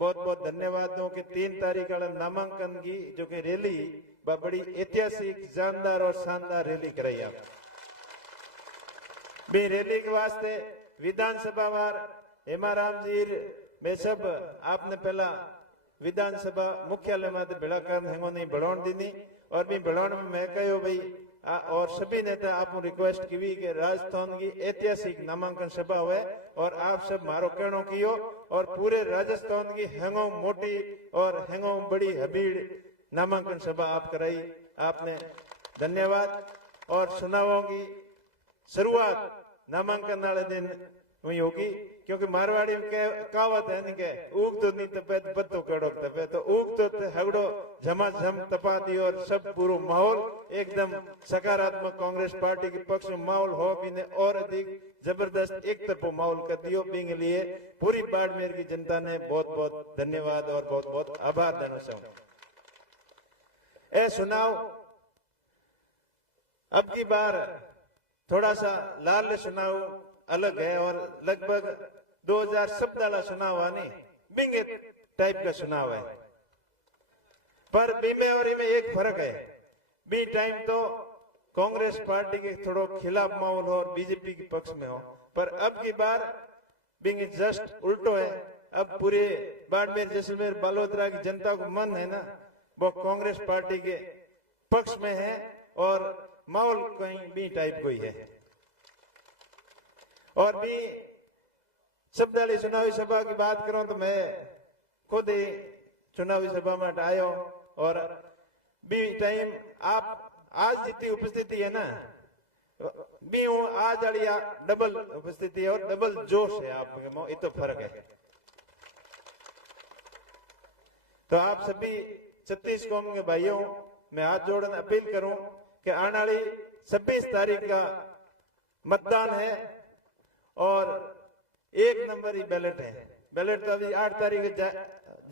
बहुत बहुत धन्यवाद दूं कि 3 तारीख वाला नामांकन की जो कि रैली बड़ी ऐतिहासिक जानदार और शानदार रैली कराई आप बी रैली के वास्ते विधानसभा वार हेमाराम जी में सब आपने पहला विधानसभा मुख्यालय में भेड़ा कर हेंगो नहीं बढ़ाण दी और भी बढ़ाण में मैं कहो भाई और सभी नेता आप रिक्वेस्ट की कि राजस्थान की ऐतिहासिक नामांकन सभा हुए और आप सब मारो कहनो कियो और पूरे राजस्थान की हेंगो मोटी और हेंगो बड़ी हबीड़ नामांकन सभा आप कराई आपने धन्यवाद। और चुनावों की शुरुआत नामांकन वाले दिन वही होगी क्योंकि मारवाड़ी में कहावत है नहीं के ऊग तो नहीं तपे तो पत्तो कड़क तपे तो ऊग तो हगड़ो झमाझम तपा दी और सब पूरा माहौल एकदम सकारात्मक कांग्रेस पार्टी के पक्ष में माहौल हो भी ने और अधिक जबरदस्त एक तरफा माहौल कर दियो बिंग लिए पूरी बाड़मेर की जनता ने बहुत बहुत धन्यवाद और बहुत बहुत आभार देना चाहूं। ए सुनाओ अब की बार थोड़ा सा लाल चुनाव अलग है और लगभग 2017 चुनाव आने बिंगे टाइप का चुनाव है पर बीमे और इनमें एक फर्क है बी टाइम तो कांग्रेस पार्टी के थोड़ो खिलाफ माहौल हो और बीजेपी के पक्ष में हो पर अब की बार बिंगे जस्ट उल्टो है। अब पूरे बाड़मेर जैसलमेर बालोतरा की जनता को मन है ना वो कांग्रेस पार्टी के पक्ष में है और माहौल कहीं बी टाइप कोई है। और भी शब्दाली चुनावी सभा की बात करूं तो मैं खुद ही चुनावी सभा में आयो और बी टाइम आप आज जितनी उपस्थिति है ना बी आज वाली डबल उपस्थिति है और डबल जोश है आप ये तो फर्क है। तो आप सभी 36 कौम के भाइयों मैं हाथ जोड़ने अपील करूं कि आने वाली 26 तारीख का मतदान है और 1 नंबर ही बैलेट है। बैलेट तो अभी 8 तारीख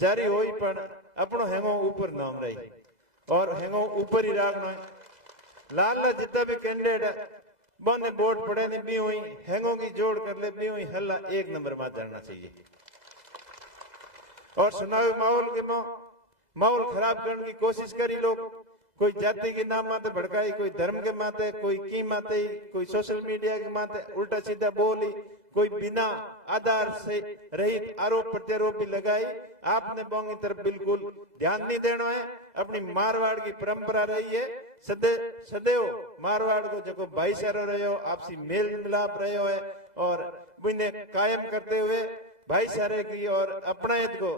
जारी हुई पर अपनो हेंगो ऊपर नाम रही और हेंगो ऊपर ही राखना लाल जितना भी कैंडिडेट है बने वोट पड़े नहीं भी हुई हेंगो की जोड़ कर ले भी हुई हल्ला 1 नंबर में जाना चाहिए। और चुनावी माहौल के माहौल खराब करने की कोशिश करी लोग कोई जाति के नाम माते भड़काई कोई धर्म के माते कोई की माते कोई सोशल मीडिया के माते उल्टा सीधा बोली कोई बिना आधार से रहित आरोप प्रत्यारोप भी लगाई। आपने बोंगी तरफ बिल्कुल ध्यान नहीं देना है। अपनी मारवाड़ की परंपरा रही है सदैव मारवाड़ को जो भाईचारा रहो आपसी मेल मिलाप रहो है और इन्हें कायम करते हुए भाईचारे की और अपनायत को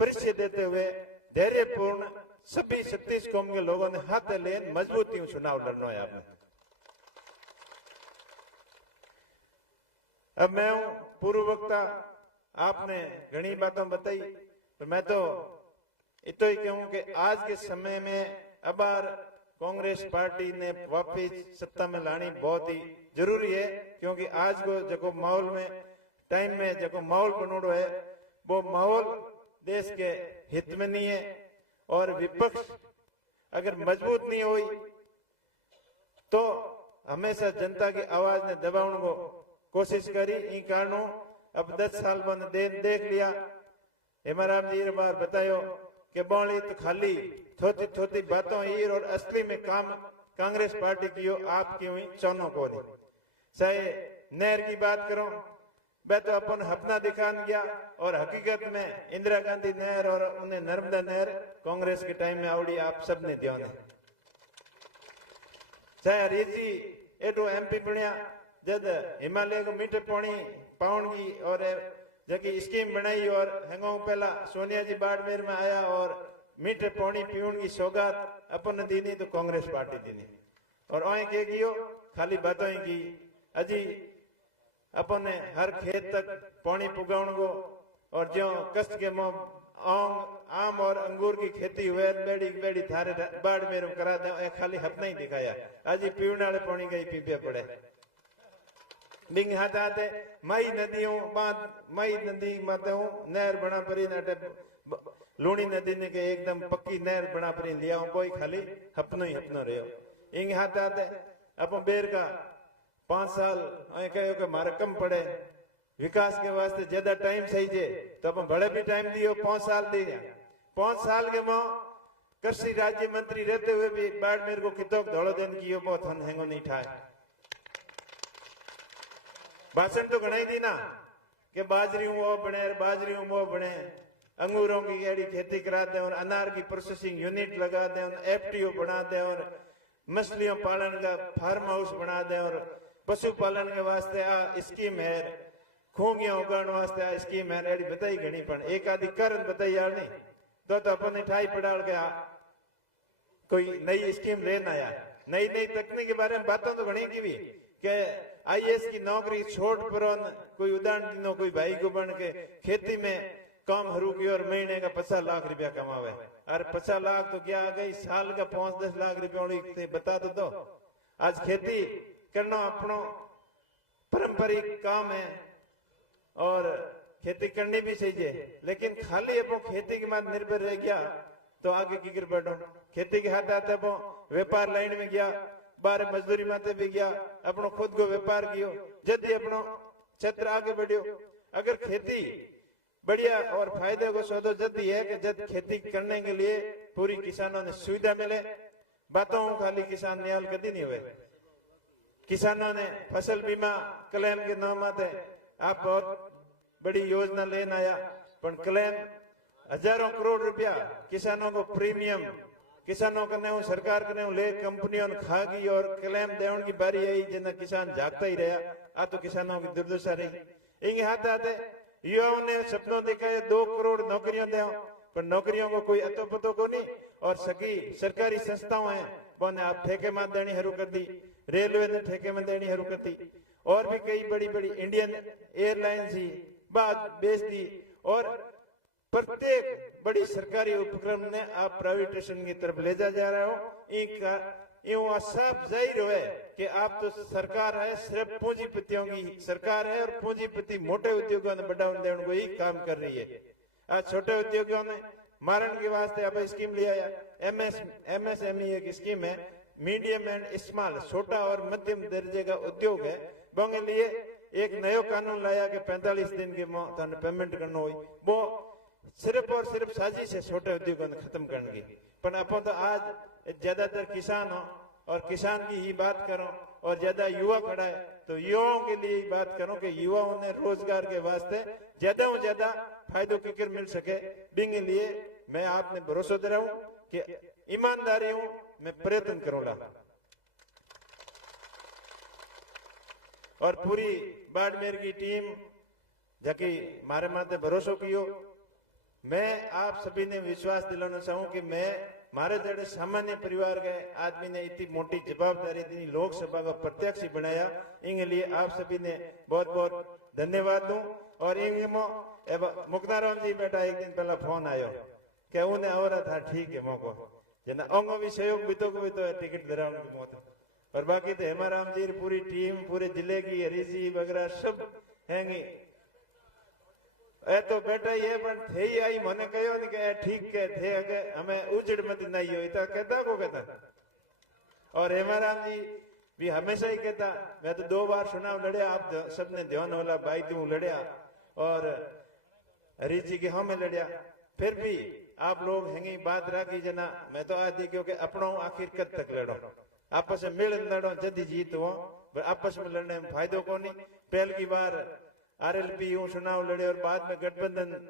परिचय देते हुए धैर्यपूर्ण सभी 36 कौम के लोगों ने हाथ ले मजबूती चुनाव लड़ना है। आपने अब मैं हूं पूर्व वक्ता आपने घनी बातों बताई तो मैं तो इतो ही कहूं कि आज के समय में अब कांग्रेस पार्टी ने वापिस सत्ता में लानी बहुत ही जरूरी है क्योंकि आज को जो माहौल में टाइम में जो माहौल बनोड़ो है वो माहौल देश के हित में नहीं है और विपक्ष अगर मजबूत नहीं हुई तो हमेशा जनता की आवाज ने दबाने को कोशिश करी। इन कारणों अब 10 साल बाद देख लिया हेमाराम जी बार बतायो कि बौली तो खाली थोती थोती बातों ही और असली में काम कांग्रेस पार्टी की आपकी हुई चौनों को नहीं। चाहे नहर की बात करो वह तो अपन अपना दिखान गया और हकीकत में इंदिरा गांधी नहर और उन्हें नर्मदा नहर कांग्रेस के टाइम में आवड़ी आप सबने ध्यान है। चाहे हरीजी एटो एमपी बनिया जब हिमालय को मीठे पानी पाउन की और जबकि स्कीम बनाई और हेंगो पहला सोनिया जी बाड़मेर में आया और मीठे पानी पीउन की सौगात अपन दीनी तो कांग्रेस पार्टी दीनी और आए के गियो खाली बातों की अजी अपन ने हर खेत तक पानी पुगाउन को और जो कष्ट के आम और अंगूर की खेती हुए बेड़ी बेड़ी थारे बाड़मेर में करा दे खाली हाथ नहीं दिखाया अजी पीने वाले पानी का ही पीपे पड़े बिंग हाथ आते मई नदियों मई नदी माते हूँ नहर बना परी नाटे लूणी नदी ने के एकदम पक्की नहर बना परी लिया हूँ कोई खाली हपनो ही हपनो रहो इंग हाथ आते अपन बेर का 5 साल कहो कि मारे कम पड़े विकास के वास्ते ज्यादा टाइम चाहिए तो अपन बड़े भी टाइम दियो 5 साल दिया 5 साल के मो कृषि राज्य मंत्री रहते हुए भी बाड़मेर को कितोक धोलो दिन की बहुत हेंगो नहीं ठाए भाषण तो घना ही दी ना कि बाजरी वो बने अंगूरों की गेड़ी खेती करा दे और अनार की प्रोसेसिंग यूनिट लगा दे और एफटीओ बना दे और मछलियों पालन का फार्म हाउस बना दे और पशुपालन के वास्ते आ स्कीम है खोंगियां उगाने वास्ते आ स्कीम है एडी बताई घनी पण एक आदि करन बताई यार नहीं तो अपन ठाई पड़ाल के कोई नई स्कीम लेना आया नई तकनीक के बारे में बातों तो घनी की भी के आईएएस की नौकरी छोड़ पर कोई उदाहरण दिनो कोई भाई को बन के खेती में काम हरू की और महीने का 50 लाख रुपया कमावे अरे 50 लाख तो क्या आ गई साल का 5-10 लाख रुपया बता दो आज खेती करना अपनो पारंपरिक काम है और खेती करनी भी चाहिए लेकिन खाली अपो खेती के बाद निर्भर रह गया तो आगे की गिर बैठो खेती के हाथ आते अपो व्यापार लाइन में गया बारे मजदूरी माते भी गया अपनो खुद को व्यापार कियो जल्दी अपनो क्षेत्र आगे बढ़ियो अगर खेती बढ़िया और फायदे को सौदो जल्दी है कि जब खेती करने के लिए पूरी किसानों ने सुविधा मिले बातों खाली किसान नियाल कभी नहीं हुए किसानों ने फसल बीमा क्लेम के नाम आते आप बहुत बड़ी योजना लेना आया पर क्लेम हजारों करोड़ रुपया किसानों को प्रीमियम किसानों कने सरकार कने ले कंपनियों खा गई और क्लेम देने की बारी आई जिन्हें किसान जागता ही रहा आ तो किसानों की दुर्दशा रही इंगे हाथ आते युवाओं ने सपनों देखा 2 करोड़ नौकरियां दे पर नौकरियों को कोई अतो पतो को नहीं और सभी सरकारी संस्थाओं हैं वो ने आप ठेके में देनी शुरू कर दी रेलवे ने ठेके में देनी शुरू कर दी और भी कई बड़ी बड़ी इंडियन एयरलाइंस ही बाद बेच दी और प्रत्येक बड़ी सरकारी उपक्रम ने आप प्राइवेटेशन की तरफ ले जा रहे हो इनका यूं सब जाहिर है कि आप तो सरकार है सिर्फ पूंजीपतियों की सरकार है और पूंजीपति मोटे उद्योगों ने बढ़ावा देने को ही काम कर रही है आज छोटे उद्योगों ने मारण के वास्ते अब स्कीम लिया एमएसएमई एक स्कीम है मीडियम एंड स्मॉल छोटा और मध्यम दर्जे का उद्योग है बोंगे लिए एक नयो कानून लाया कि 45 दिन के पेमेंट करना हो वो सिर्फ और सिर्फ साजिश है छोटे उद्योगों ने खत्म करने की पर अपन तो आज ज्यादातर किसान हो और किसान की ही बात करो और ज्यादा युवा खड़ा है तो युवाओं के लिए ही बात करो कि युवाओं ने रोजगार के वास्ते ज्यादा से ज्यादा फायदों किकर मिल सके बिंगे लिए मैं आपने भरोसा दे रहा हूं कि ईमानदारी हूं मैं प्रयत्न करूंगा और पूरी बाड़मेर की टीम जबकि मारे माथे भरोसा कियो मैं आप सभी ने विश्वास दिलाना चाहूं कि मैं मारे जड़े सामान्य परिवार के आदमी ने इतनी मोटी जवाबदारी दी लोकसभा का प्रत्यक्ष बनाया इनके लिए आप सभी ने बहुत बहुत धन्यवाद दूं और इनमो मुक्ताराम जी बेटा एक दिन पहला फोन आयो कि उन्हें आवरा था ठीक है मौको जना अंगो भी सहयोग भी तो टिकट दराव मौत और बाकी तो हेमाराम जी पूरी टीम पूरे जिले की हरीजी वगैरह सब हैंगी ए तो बेटा ये पर थे ही आई मने कहो नहीं कि ठीक के थे अगे हमें उजड़ मत नहीं हो इतना कहता को कहता और हेमाराम जी भी हमेशा ही कहता मैं तो 2 बार चुनाव लड़िया आप सबने ध्यान वाला भाई तू लड़िया और हरीश जी के हमें लड़िया फिर भी आप लोग हैंगी बात रखी जना मैं तो आज देखियो कि अपनों आखिर कद तक लड़ो आपस में मिल लड़ो जल्दी जीत हो आपस में लड़ने में फायदो को नहीं पहल की बार आरएलपी यूं चुनाव लड़े और बाद में गठबंधन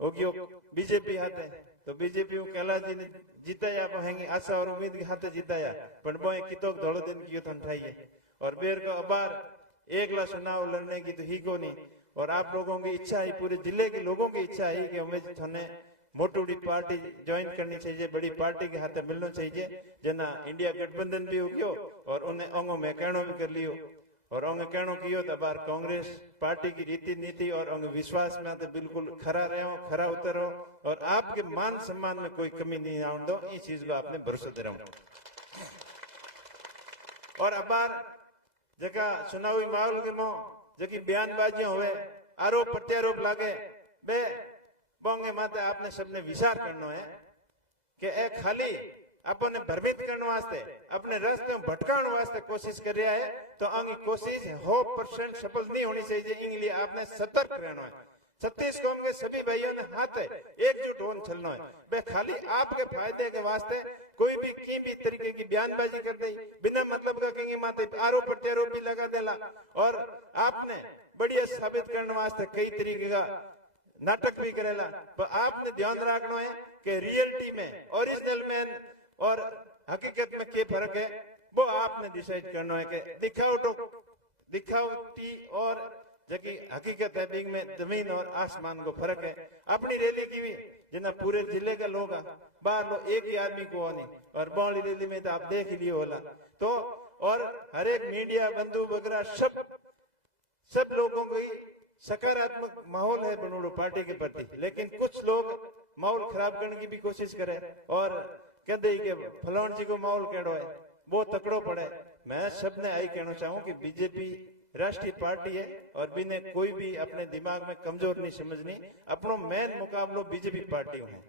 हो गयो बीजेपी हाथे तो बीजेपी कैलाश जी ने जीताया हैंगी आशा और उम्मीद के हाथे जीताया पर वो कितोक धोलो दिन की ठाइए और बेर को अबार एकला चुनाव लड़ने की तो ही को नहीं और आप लोगों की इच्छा है पूरे जिले के लोगों की इच्छा है कि हमें थाने मोटी पार्टी ज्वाइन करनी चाहिए बड़ी पार्टी के हाथे मिलना चाहिए जना इंडिया गठबंधन भी हो गयो और उन्हें अंगों में कहनो भी कर लियो और अंग कहनो कियो तो बार कांग्रेस पार्टी की रीति नीति और अंग विश्वास में तो बिल्कुल खरा रहो खरा उतरो और आपके मान सम्मान में कोई कमी नहीं आने दो इस चीज को आपने भरोसा दे रहा हूं और अबार जगह चुनावी माहौल के मो जकी बयानबाजियां हुए आरोप प्रत्यारोप लागे बे बोंगे माते आपने सबने विचार करना है कि ए खाली अपने भ्रमित करने वास्ते अपने रास्ते में भटकाने वास्ते कोशिश कर रहा है तो आगे कोशिश 100% सफल नहीं होनी चाहिए। इसके लिए आपने सतर्क रहना है। छत्तीस कौम के सभी भाइयों ने हाथ है एकजुट होकर चलना है। वे खाली आपके फायदे के वास्ते कोई भी की भी तरीके की बयानबाजी कर दे, बिना मतलब का कहीं माते आरोप प्रत्यारोप भी लगा देला, और आपने बढ़िया साबित करने वास्ते कई तरीके का नाटक भी करेला। पर आपने ध्यान रखना है कि रियलिटी में, ओरिजिनल में और हकीकत में क्या फर्क है, वो आपने डिसाइड करना है कि दिखावटी और जबकि हकीकत है बिंग में जमीन और आसमान को फर्क है। अपनी रैली की भी जिन्ना पूरे जिले का लोग बाहर लोग एक ही आदमी को नहीं, और बौली रैली में तो आप देख ही लिए होला। तो और हर एक मीडिया बंधु वगैरह सब लोगों को सकारात्मक माहौल है बनोड़ो पार्टी के प्रति, लेकिन कुछ लोग माहौल खराब करने की भी कोशिश करे और कहते कि फलान जी को माहौल केड़ो है वो तकड़ो पड़े। मैं सबने आई कहना चाहूं कि बीजेपी राष्ट्रीय पार्टी है और बिने कोई भी अपने दिमाग में कमजोर नहीं समझनी। अपनो मेन मुकाबलो बीजेपी पार्टी है,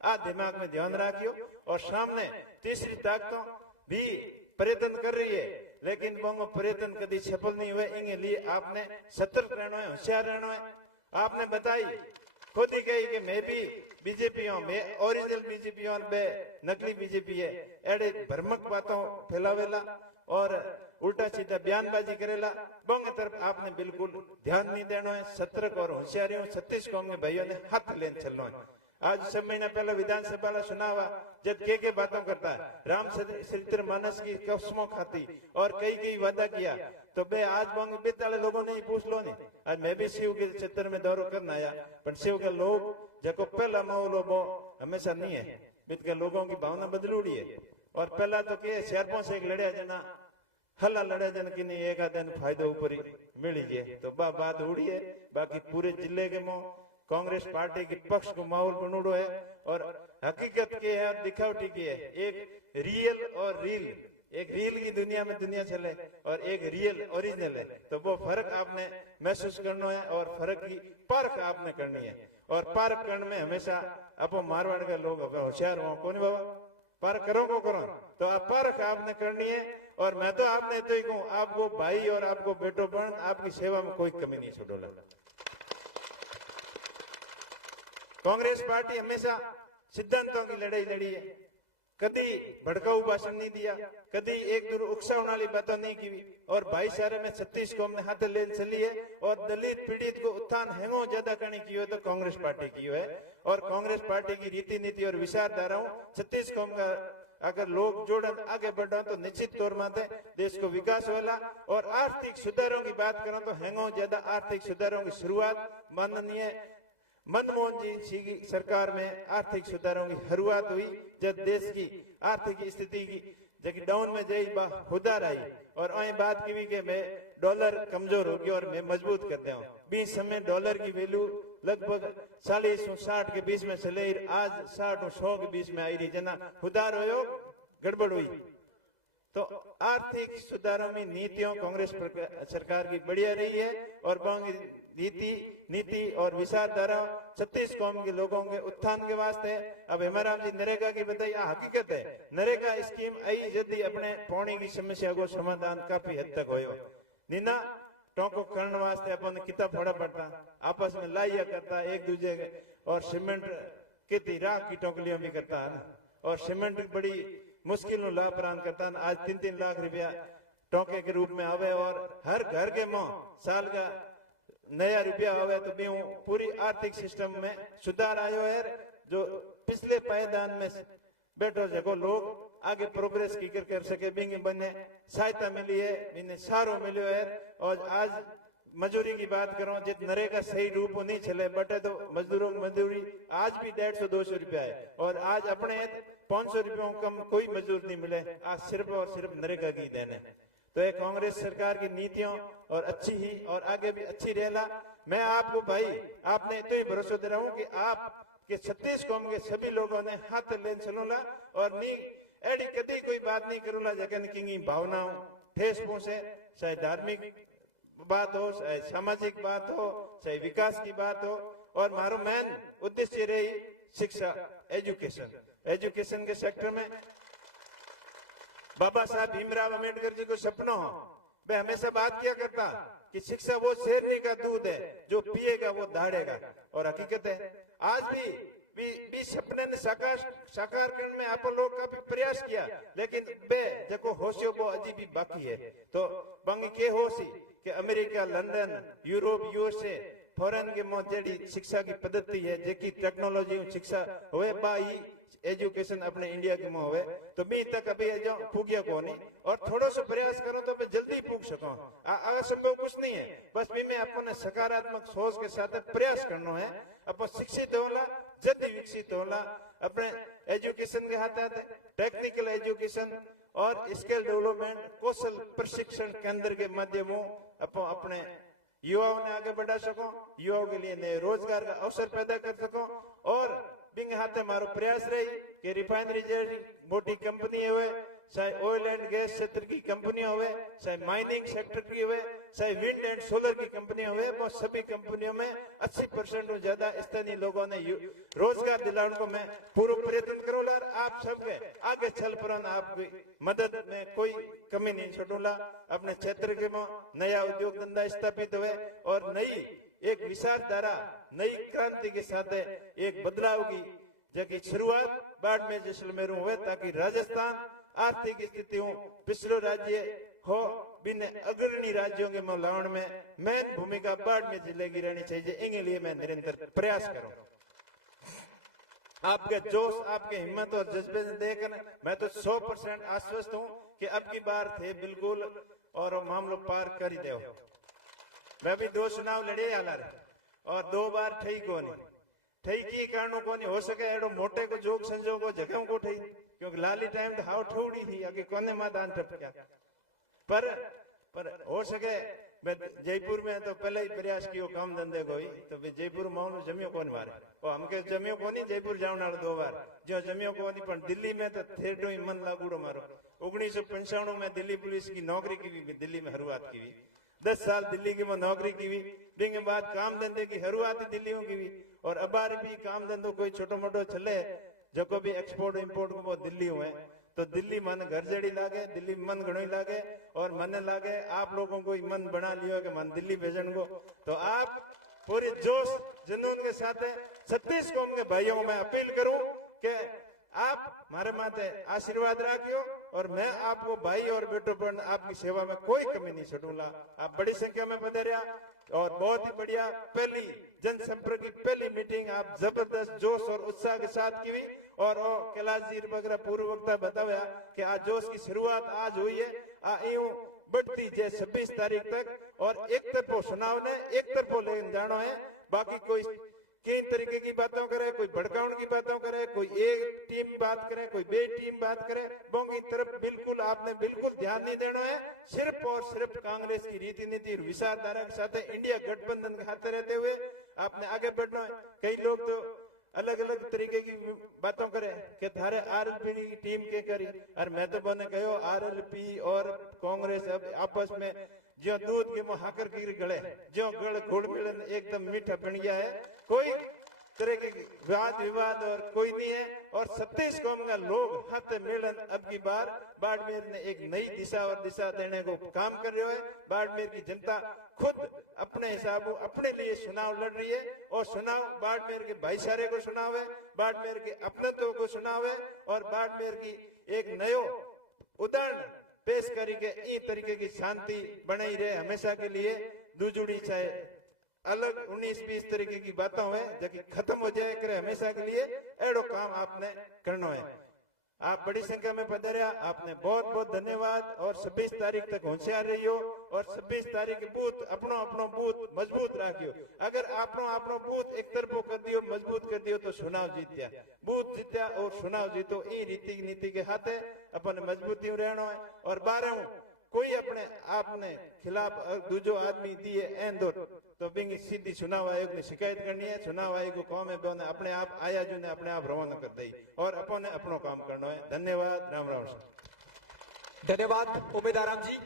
आ दिमाग में ध्यान रखियो। और सामने तीसरी ताकतों भी प्रयत्न कर रही है, लेकिन वो प्रयत्न कभी सफल नहीं हुए। इनके लिए आपने सतर्क रहना है, होशियार रहना है। आपने बताई खुद ही कही कि मैं भी बीजेपी हूं, मैं ओरिजिनल बीजेपी हूं, मैं नकली बीजेपी है। एडे भ्रमक बातों फैलावेला और उल्टा सीधा बयानबाजी करेला, बंग तरफ आपने बिल्कुल ध्यान नहीं देना है। सतर्क और होशियारी छत्तीस कौम के भाइयों ने हाथ लेने चलना है। आज 6 महीना पहले विधानसभा का चुनाव जब के बातों करता है, राम चरित्र मानस की कसमों खाती और कई वादा किया, तो बे आज बंग बेताले लोगों ने ही पूछ लो नहीं। आज मैं भी शिव के क्षेत्र में दौरो करना आया, पर शिव के लोग जो पहला माहौल वो हमेशा नहीं है, बीत के लोगों की भावना बदलूड़ी है। और पहला तो के शेरपों से एक लड़िया जना हल्ला लड़े जन की नहीं एक आधे फायदो ऊपर ही मिली है, तो बात उड़ी है। बाकी पूरे जिले के मो कांग्रेस पार्टी के पक्ष को माहौल बनूड़ो है और हकीकत के है, दिखावटी की है। एक रियल और रील, एक रील की दुनिया में दुनिया चले और एक रियल ओरिजिनल है, तो वो फर्क आपने महसूस करना है और फर्क की परख आपने करनी है। और परख करने में हमेशा आप मारवाड़ के लोग होशियार हो कौन बाबा, परख करो तो आप परख आपने करनी है। और मैं तो आपने तो ही कहूं, आपको भाई और आपको बेटो बन, आपकी सेवा में कोई कमी नहीं छोड़ोला। कांग्रेस पार्टी हमेशा सिद्धांतों की लड़ाई लड़ी है, कभी भड़काऊ भाषण नहीं दिया, कभी एक दूर उकसावने वाली बातें नहीं की। और भाईचारे में 36 कौम ने हाथ लेन चली है और दलित पीड़ित को उत्थान हेंगो ज्यादा करने की हो तो कांग्रेस पार्टी की है। और कांग्रेस पार्टी की रीति नीति और विचारधाराओं 36 कौम का अगर लोग जोड़न आगे बढ़ा तो निश्चित तौर माते देश को विकास होला। और आर्थिक सुधारों की बात करो तो हेंगो ज्यादा आर्थिक सुधारों की शुरुआत माननीय मनमोहन जी की सरकार में आर्थिक सुधारों की शुरुआत हुई, जब देश की आर्थिक स्थिति की जबकि डाउन में जई खुदार आई। और आई बात की कि मैं डॉलर कमजोर हो गया और मैं मजबूत करते हूँ। 20 समय डॉलर की वैल्यू लगभग 40 और 60 के बीच में चले, आज 60 और 100 के बीच में आई रही, जना खुदार हो गड़बड़ हुई। तो आर्थिक सुधारों में नीतियों कांग्रेस सरकार की बढ़िया रही है और नीति और विचारधारा 36 कौम के लोगों के उत्थान के वास्ते। अब हेमाराम जी नरेगा की बताई हकीकत है, नरेगा स्कीम आई यदि अपने पानी की समस्या को समाधान काफी हद तक होयो। नीना टोको करने वास्ते अपन किताब पढ़ा पड़ता, आपस में लाइया करता एक दूसरे के, और सीमेंट की राख की टोकलियां भी करता है ना, और सीमेंट बड़ी मुश्किल लाभ प्रदान करता है। आज 3-3 लाख रुपया टोके के रूप में आवे और हर घर के मां साल का नया रुपया आवे, तो भी पूरी आर्थिक सिस्टम में सुधार आयो है। जो पिछले पायदान में बैठो जगह लोग आगे प्रोग्रेस की कर सके, बिंग बने सहायता मिली है, इन्हें सारो मिलो है। और आज मजदूरी की बात करो, जित नरेगा सही रूप नहीं चले बटे तो मजदूरों की मजदूरी आज भी 150-200 रुपया है। और आज अपने 500 रुपयों कम कोई मजदूर नहीं मिले, आज सिर्फ और सिर्फ नरेगा की देन है। तो ये कांग्रेस सरकार की नीतियों और अच्छी ही और आगे भी अच्छी रहेला। मैं आपको भाई आपने तो ही भरोसा दे रहा हूं कि आप के 36 कौम के सभी लोगों ने हाथ लेन चलोला और नी एडी कभी कोई बात नहीं करूला जगन की भावनाओं ठेस पहुंचे, चाहे धार्मिक बात हो, चाहे सामाजिक बात हो, चाहे विकास की बात हो। और मारो मेन उद्देश्य रही शिक्षा, एजुकेशन के सेक्टर में बाबा साहब भीमराव अम्बेडकर जी को सपना हो मैं हमेशा बात किया करता कि शिक्षा वो शेरनी का दूध है, जो पिएगा वो दहाड़ेगा। और हकीकत है आज भी सपने ने साकार करने में आप लोग का भी प्रयास किया, लेकिन बे देखो होशियो वो अजी भी बाकी है। तो बंग के होशी कि America, London, Europe, USA foreign के मो जेडी शिक्षा की पद्धति है, जेकी टेक्नोलॉजी शिक्षा होए बाई एजुकेशन अपने इंडिया के में होवे, तो मैं तक अभी पुगिया को नहीं। और थोड़ा सा प्रयास करूं तो मैं जल्दी पूग सकूं। असंभव कुछ नहीं है, बस मैं अपने सकारात्मक सोच के साथ प्रयास करना है। अपन शिक्षित होला, जल्दी विकसित होला, अपने एजुकेशन के हाथ आते टेक्निकल एजुकेशन और स्किल डेवलपमेंट कौशल प्रशिक्षण केंद्र के माध्यमों अपन अपने युवाओं ने आगे बढ़ा सको, युवाओं के लिए नए रोजगार का अवसर पैदा कर सको। और बिंग हाथे मारो प्रयास रही कि रिफाइनरी जैसी मोटी कंपनी हुए, चाहे ऑयल एंड गैस क्षेत्र की कंपनियां हुए, चाहे माइनिंग सेक्टर की हुए, चाहे विंड एंड सोलर की कंपनियां हुए, वो सभी कंपनियों में 80% ज्यादा स्थानीय लोगों ने रोजगार दिलाने को मैं पूरा प्रयत्न करूंगा। और आप सबके आगे चल पर आपकी मदद में कोई कमी नहीं छोड़ूंगा। अपने क्षेत्र के में नया उद्योग धंधा स्थापित हुए और नई एक विचारधारा, नई क्रांति के साथ एक बदलाव की जबकि शुरुआत बाड़मेर जैसलमेर हुए, ताकि राजस्थान आर्थिक स्थितियों पिछले राज्य हो बिन अग्रणी राज्यों के लाने में मेन भूमिका बाड़मेर जिले की रहनी चाहिए। इनके लिए मैं निरंतर प्रयास करूं। आपके जोश, आपके हिम्मत और जज्बे से देखकर मैं तो 100% आश्वस्त हूं कि अब की बार थे बिल्कुल और मामलो पार कर ही दे। मैं भी 2 चुनाव लड़े हालार और 2 बार ठई को नहीं ठई की कारणों को नहीं हो सके एडो मोटे को जोग संजोग को जगह को ठई, क्योंकि लाली टाइम तो हाव ठोड़ी थी आगे कोने मैदान टप गया। पर हो सके मैं जयपुर में तो पहले ही प्रयास कियो काम धंधे को ही, तो जयपुर मानो जमियो कौन मारे और हमके जमियो को नहीं जयपुर जाने वाला 2 बार जो जमियो को नहीं। पर दिल्ली में तो थेडो ही मन लागूड़ो मारो। 1995 में दिल्ली पुलिस की नौकरी की भी दिल्ली में शुरुआत की हुई, 10 साल दिल्ली की में नौकरी की हुई, बिंग बाद काम धंधे की शुरुआत दिल्ली की हुई। और अबार भी काम धंधो कोई छोटो मोटो चले जो को भी एक्सपोर्ट इंपोर्ट को वो दिल्ली हुए, तो दिल्ली मन घर जड़ी लागे, दिल्ली मन घणो लागे और मन लागे आप लोगों को मन बना लियो कि मन दिल्ली भेजन को। तो आप पूरे जोश जुनून के साथ 36 कौम के भाइयों में अपील करूं कि आप हमारे माथे आशीर्वाद रखियो और मैं आपको भाई और बेटों पर आपकी सेवा में कोई कमी नहीं छोड़ूंगा। आप बड़ी संख्या में पधारिया और बहुत ही बढ़िया पहली जनसंपर्क की पहली मीटिंग आप जबरदस्त जोश और उत्साह के साथ की हुई। और कैलाश जी वगैरह पूर्व वक्ता बताया कि आज जोश की शुरुआत आज हुई है, यूं बढ़ती जे 26 तारीख तक। और एक तरफो चुनाव ने एक तरफो लेन जानो है, बाकी कोई कई तरीके की बातों करे, कोई भड़काउन की बातों करे, कोई एक टीम बात करे, कोई बे टीम बात करे, बोंगी तरफ बिल्कुल आपने बिल्कुल ध्यान नहीं देना है। सिर्फ और सिर्फ कांग्रेस की रीति नीति और विचारधारा के साथ इंडिया गठबंधन के हाथ रहते हुए आपने आगे बढ़ना है। कई लोग तो अलग अलग तरीके की बातों करे कि थारे आरएलपी की टीम के करी, और मैं तो बने कहो आरएलपी और कांग्रेस अब आपस में जो दूध के हाकर की गले जो गड़ घुड़ मिलन एकदम मीठा बन गया है, कोई तरह के वाद विवाद और कोई नहीं है। और 36 कौम का लोग हाथ मिलन अब की बार बाड़मेर ने एक नई दिशा और दिशा देने को काम कर रहे है। बाड़मेर की जनता खुद अपने हिसाब अपने लिए चुनाव लड़ रही है और चुनाव बाड़मेर के भाईचारे को चुनाव है, बाड़मेर के अपनत्व को चुनाव है और बाड़मेर की एक नयो उदाहरण पेश करी के इस तरीके की शांति बनाई रहे हमेशा के लिए। दूजुड़ी चाहे अलग 19-20 तरीके की बातों है जो कि खत्म हो जाए करे हमेशा के लिए, एडो काम आपने करना है। आप बड़ी संख्या में पधारिया, आपने बहुत बहुत धन्यवाद। और 26 तारीख तक होशियार रहियो और 26 तारीख बूथ अपनो अपनो बूथ मजबूत रखियो। अगर अपनो बूथ एक तरफो कर दियो, मजबूत कर दियो तो चुनाव जीत गया, बूथ जीत्या और चुनाव जीतो। ई रीति नीति के हाथ है अपन मजबूती रहना है। और 12 कोई अपने आपने खिलाफ दूजो आदमी दिए एंदो तो बिंगी सीधी चुनाव आयोग ने शिकायत करनी है। चुनाव आयोग को कौम है अपने आप आया जो ने अपने आप रवाना कर दी और अपन ने अपनो काम करना है। धन्यवाद। राम राम। धन्यवाद उमेदवार जी।